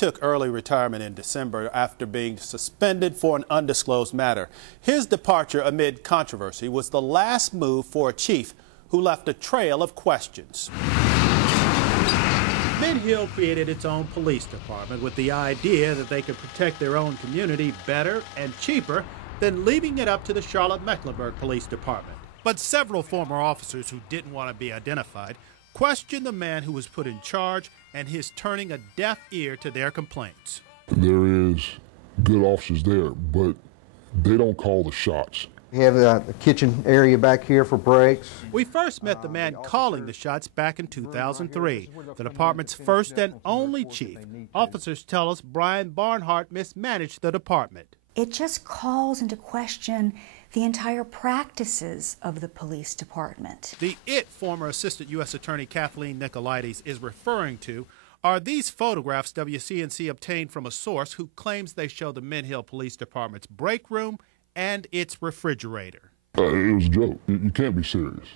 took early retirement in December after being suspended for an undisclosed matter. His departure amid controversy was the last move for a chief who left a trail of questions. Mid-Hill created its own police department with the idea that they could protect their own community better and cheaper than leaving it up to the Charlotte-Mecklenburg Police Department. But several former officers who didn't want to be identified questioned the man who was put in charge and his turning a deaf ear to their complaints. There is good officers there, but they don't call the shots. We have the kitchen area back here for breaks. We first met the man calling the shots back in 2003, the department's first and only chief. Officers tell us Brian Barnhart mismanaged the department. It just calls into question the entire practices of the police department. The former Assistant U.S. Attorney Kathleen Nicolaides is referring to are these photographs WCNC obtained from a source who claims they show the Mid-Hill Police Department's break room and its refrigerator. It was a joke. You can't be serious.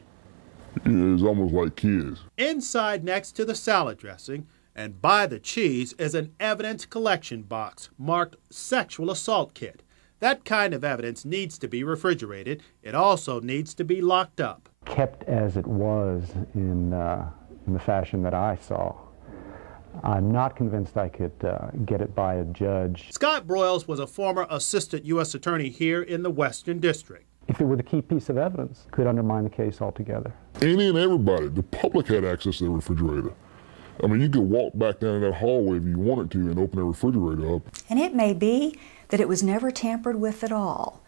It's almost like kids. Inside, next to the salad dressing and by the cheese, is an evidence collection box marked sexual assault kit. That kind of evidence needs to be refrigerated. It also needs to be locked up. Kept as it was in the fashion that I saw. I'm not convinced I could get it by a judge. Scott Broyles was a former assistant U.S. attorney here in the Western District. If it were the key piece of evidence, it could undermine the case altogether. Any and everybody, the public had access to the refrigerator. I mean, you could walk back down that hallway if you wanted to and open the refrigerator up. And it may be that it was never tampered with at all.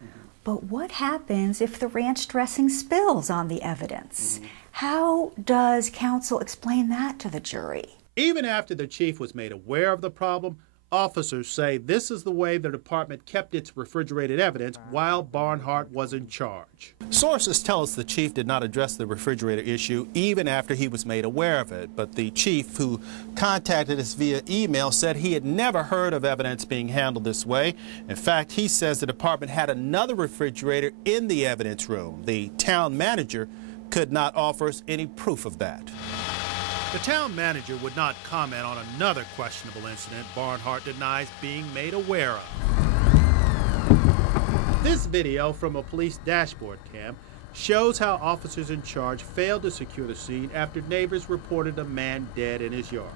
But what happens if the ranch dressing spills on the evidence? How does counsel explain that to the jury? Even after the chief was made aware of the problem, officers say this is the way the department kept its refrigerated evidence while Barnhart was in charge. Sources tell us the chief did not address the refrigerator issue even after he was made aware of it. But the chief, who contacted us via email, said he had never heard of evidence being handled this way. In fact, he says the department had another refrigerator in the evidence room. The town manager could not offer us any proof of that. The town manager would not comment on another questionable incident Barnhart denies being made aware of. This video from a police dashboard cam shows how officers in charge failed to secure the scene after neighbors reported a man dead in his yard.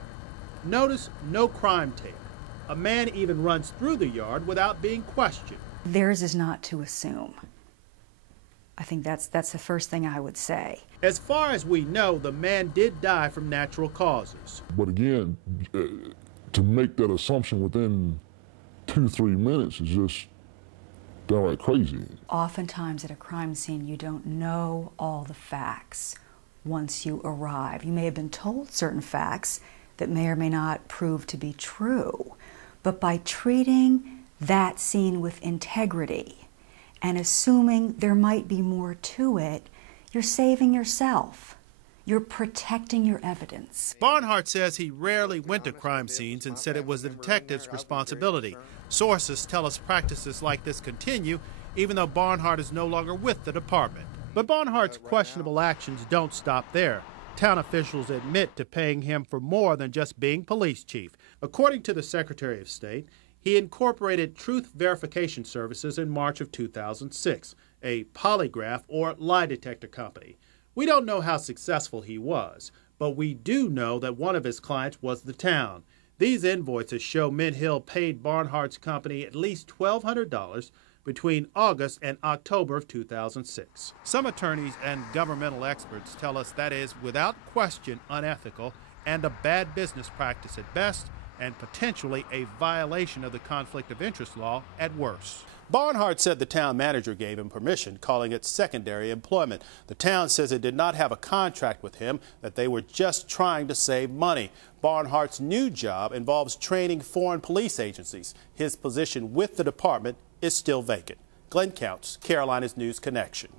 Notice no crime tape. A man even runs through the yard without being questioned. Theirs is not to assume. I think that's the first thing I would say. As far as we know, the man did die from natural causes. But again, to make that assumption within 2-3 minutes is just downright crazy. Oftentimes at a crime scene, you don't know all the facts once you arrive. You may have been told certain facts that may or may not prove to be true. But by treating that scene with integrity and assuming there might be more to it, you're saving yourself. You're protecting your evidence. Barnhart says he rarely went to crime scenes and said it was the detective's responsibility. Sources tell us practices like this continue, even though Barnhart is no longer with the department. But Barnhart's questionable actions don't stop there. Town officials admit to paying him for more than just being police chief. According to the Secretary of State, he incorporated truth verification services in March of 2006, a polygraph or lie detector company. We don't know how successful he was, but we do know that one of his clients was the town. These invoices show Mid-Hill paid Barnhart's company at least $1,200 between August and October of 2006. Some attorneys and governmental experts tell us that is without question unethical and a bad business practice at best, and potentially a violation of the conflict of interest law at worst. Barnhart said the town manager gave him permission, calling it secondary employment. The town says it did not have a contract with him, that they were just trying to save money. Barnhart's new job involves training foreign police agencies. His position with the department is still vacant. Glenn Counts, Carolina's News Connection.